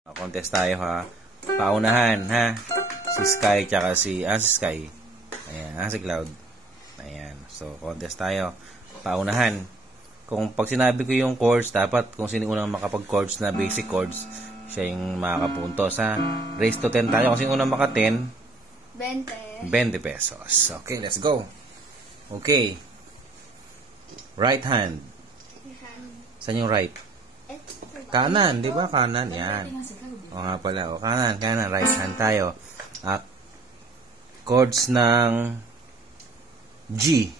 Contest tayo ha. Paunahan ha. Si Sky tsaka si Sky. Ayan, si Cloud. Ayan. So, contest tayo. Paunahan. Kung pag sinabi ko yung chords, dapat kung sino unang makapag-chords na basic chords, siya yung makakapuntos ha. Race to 10 tayo. Kung sino unang maka 10, 20 pesos. Okay, let's go. Okay. Right hand. Saan yung right? Kanan, di ba? Kanan, yan. O nga pala, o kanan, right hand tayo. Chords ng G.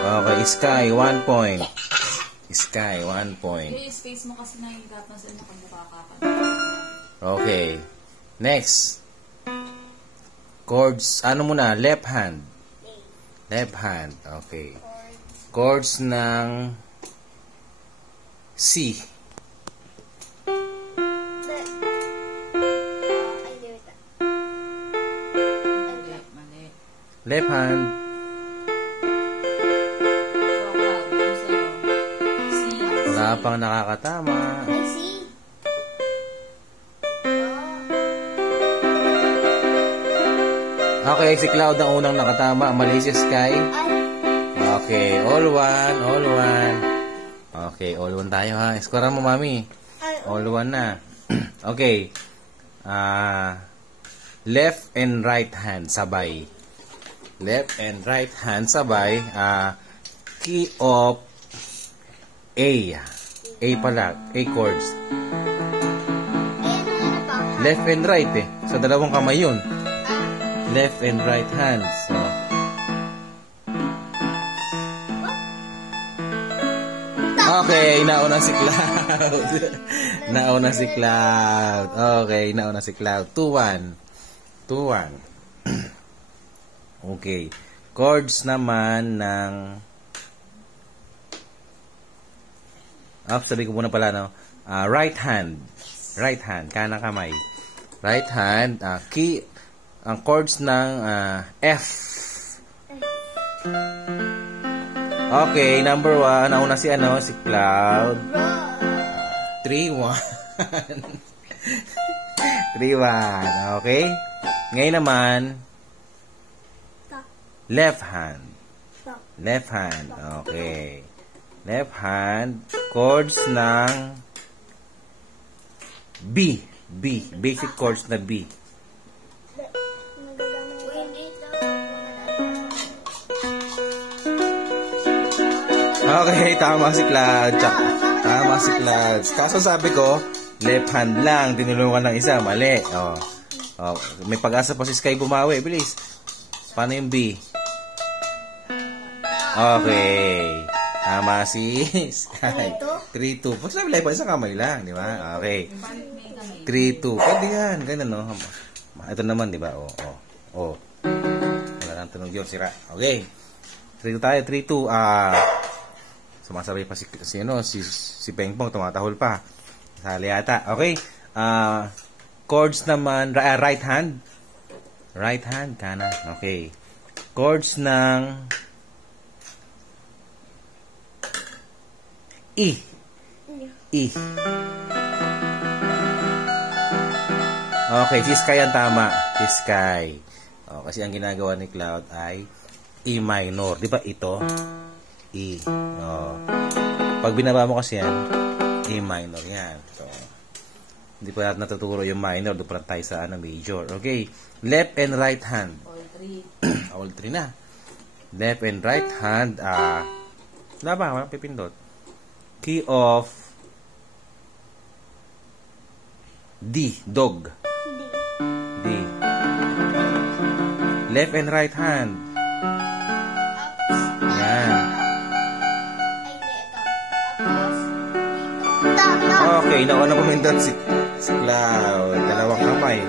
Okay, Sky, 1 point. Sky, 1 point. Yung space mo kasi nahigat na saan nakamukha ka pa. Okay. Next. Chords, ano muna? Left hand. Left hand, okay. Chords ng C. Left hand. Wala pang nakakatama. Okay, si Cloud ang unang nakatama. Mali si Sky. Okay, all one. Okay, all one tayo ha. Scorean mo, mami. All one na. Okay. Left and right hand sabay. Left and right hand sabay. Key of A. A pala. A chords. Left and right eh. Sa dalawang kamay yun. Left and right hands. So. Okay, nauna si Cloud. Nauna si Cloud. Okay, nauna si Cloud. 2-1. 2-1. Okay. Chords naman ng... sabi ko muna pala, no? Right hand. Right hand. Kanang kamay. Right hand. Key. Ang chords ng F. Okay, number 1. Nauna si si Cloud. 3-1. 3-1. Okay? Ngayon naman, left hand. Left hand. Okay. Left hand. Chords ng B. B. Basic chords na B. Okay, tama si Cloud. Tama si Cloud. Kaso sabi ko, left hand lang. Tinulungan ng isa. Mali. May pag-asa pa si Sky bumawi. Bilis. Paano yung B? Okay. Tama si Sky. 3-2. Pag sabi pa, isang kamay lang. Di ba? Okay. 3-2. Pwede yan. Ganun, no? Ito naman, di ba? Wala nang tunog yun. Sira. Okay. 3-2 tayo. 3-2. Sumasabay pa si Pengpong, tumatahol pa. Sali yata. Okay. Chords naman, right hand. Right hand, kanan. Okay. Chords ng E. E. Okay, si Sky ang tama. Si Sky. Kasi ang ginagawa ni Cloud ay E minor. Di ba ito? E. Pag binaba mo kasi yan, E minor yan. So, hindi pa natin natuturo yung minor. Doon pa tayo sa major. Okay. Left and right hand. All 3. All 3 na. Left and right hand. Wala ba? Walang pipindot. Key of D. Dog. D. Left and right hand. Yan. Okay, nauna pumindot si Cloud. Dalawang kamay.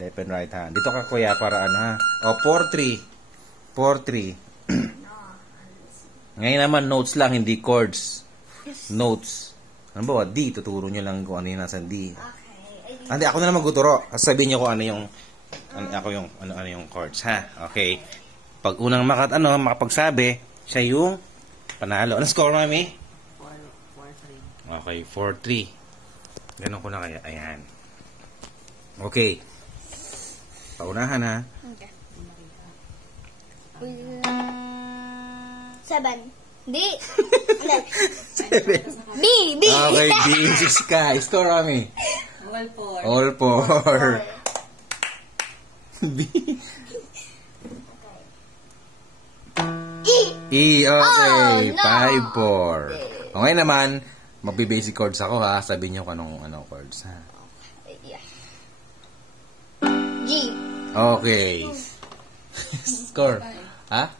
Left and right hand. Dito ka kuya para ano ha. 4-3. 4-3. Ngayon naman notes lang, hindi chords. Notes. Ano ba? D. Tuturo nyo lang kung ano yung nasa D. Hindi, ako na lang magtuturo. Sabihin nyo kung ano yung ano yung chords ha. Okay. Pag unang makapagsabi, siya yung panalo. Ano score, mami? 4-3. Okay, 4-3. Ganun ko na kaya. Ayan. Okay. Paunahan ha. Okay. Maria. 7. Di. B. B. Okay, B. Si Sky. Score kami. All 4. All 4. B. E. E. Okay. Oh, no. 5-4. Okay naman, magbe-basic chords ako ha. Sabihin nyo kung anong chords ha. Yeah. G. Okay. Score. Ha?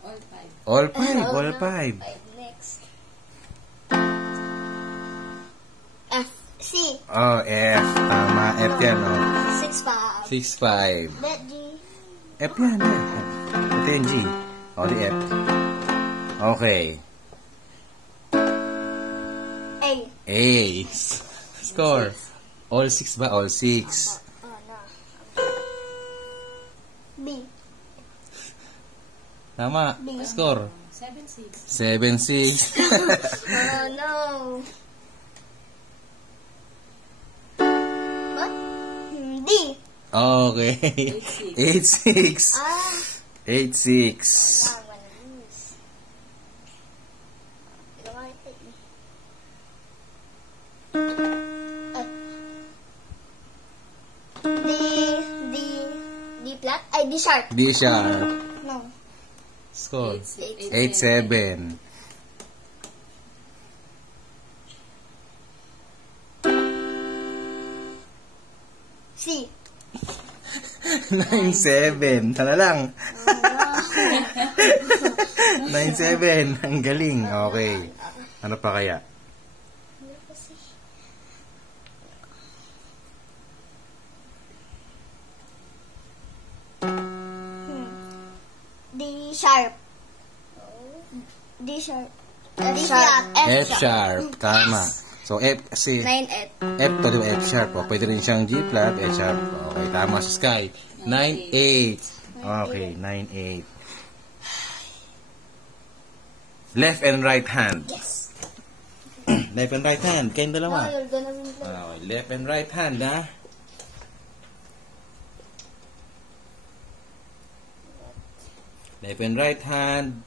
All 5. All 5. All 5. 5 next. F. C. Oh, F. Tama. F yan, oh. 6-5. 6-5. Let G. F yan, F. Ito yung G. O, di F. Okay. A. A. Score. All 6 ba? All 6. Oh, no. B. Tama. Score. 7-6. 7-6. Oh, no. What? D. Okay. 8-6. 8-6. Ah. I'm gonna lose. D flat? Ay, D sharp. D sharp. No. Score. 8-6. 8-7. C. 9-7. Tala lang. 9-7. Ang galing. Okay. Ano pa kaya? D sharp. D sharp. F sharp. F sharp. Tama. So, F kasi 9-8. F to do F sharp. O, pwede rin siyang G flat, F sharp. Okay, tama sa Sky. 9-8. Okay, 9-8. Left and right hand. Yes. Left and right hand. Kayong No, dalawa. you're gonna win. Okay, left and right hand, ha? Left and right hand.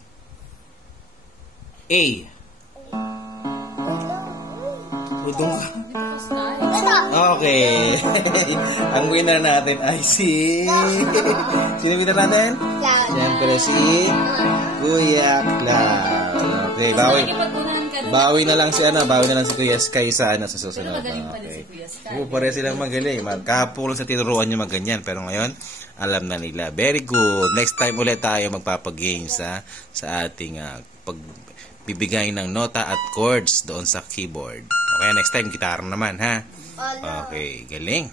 A. Udong ka. Ito. Okay. Ang winner natin ay si... Sino winner natin? Cloud. Siyempre si Kuya Cloud. Okay, bawi na lang si Kuya Sky sa sa susunod. Pero magaling pa din Okay. si Kuya Sky. Oo, pare silang magaling. Magkapulong sa tinuruan nyo magganyan. Pero ngayon, alam na nila. Very good. Next time ulit tayo magpapagames sa ating pagbibigay ng nota at chords doon sa keyboard. Okay, next time, gitara naman, ha? Okay, galing.